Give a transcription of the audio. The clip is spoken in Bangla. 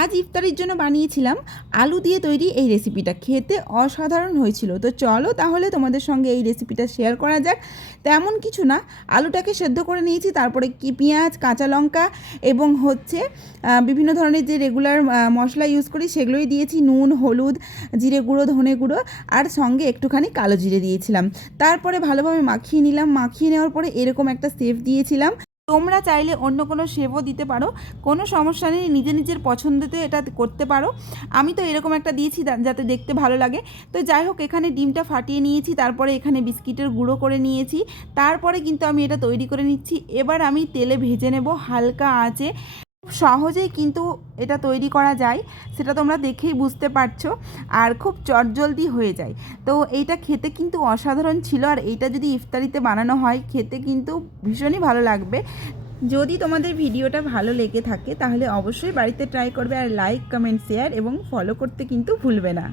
আজ ইফতারির জন্য বানিয়েছিলাম আলু দিয়ে তৈরি এই রেসিপিটা, খেতে অসাধারণ হয়েছিল। তো চলো তাহলে তোমাদের সঙ্গে এই রেসিপিটা শেয়ার করা যাক। তেমন কিছু না, আলুটাকে সেদ্ধ করে নিয়েছি, তারপরে কি পেঁয়াজ, কাঁচা লঙ্কা এবং বিভিন্ন ধরনের যে রেগুলার মশলা ইউজ করি সেগুলোই দিয়েছি, নুন, হলুদ, জিরে গুঁড়ো, ধনে গুঁড়ো আর সঙ্গে একটুখানি কালো জিরে দিয়েছিলাম। তারপরে ভালোভাবে মাখিয়ে নিলাম। মাখিয়ে নেওয়ার পরে এরকম একটা শেপ দিয়েছিলাম। তোমরা চাইলে অন্য কোনো শেপও দিতে পারো, কোনো সমস্যা নেই, নিজের পছন্দতে এটা করতে পারো। আমি তো এরকম একটা দিয়েছি যাতে দেখতে ভালো লাগে। তো যাই হোক, এখানে ডিমটা ফাটিয়ে নিয়েছি, তারপরে এখানে বিস্কিটের গুঁড়ো করে নিয়েছি, তারপরে কিন্তু আমি এটা তৈরি করে নিচ্ছি। এবার আমি তেলে ভেজে নেব হালকা আঁচে। খুব সহজেই কিন্তু এটা তৈরি করা যায়, সেটা তোমরা দেখেই বুঝতে পারছো, আর খুব চটজলদি হয়ে যায়। তো এইটা খেতে কিন্তু অসাধারণ ছিল, আর এইটা যদি ইফতারিতে বানানো হয় খেতে কিন্তু ভীষণই ভালো লাগবে। যদি তোমাদের ভিডিওটা ভালো লেগে থাকে তাহলে অবশ্যই বাড়িতে ট্রাই করবে, আর লাইক, কমেন্ট, শেয়ার এবং ফলো করতে কিন্তু ভুলবে না।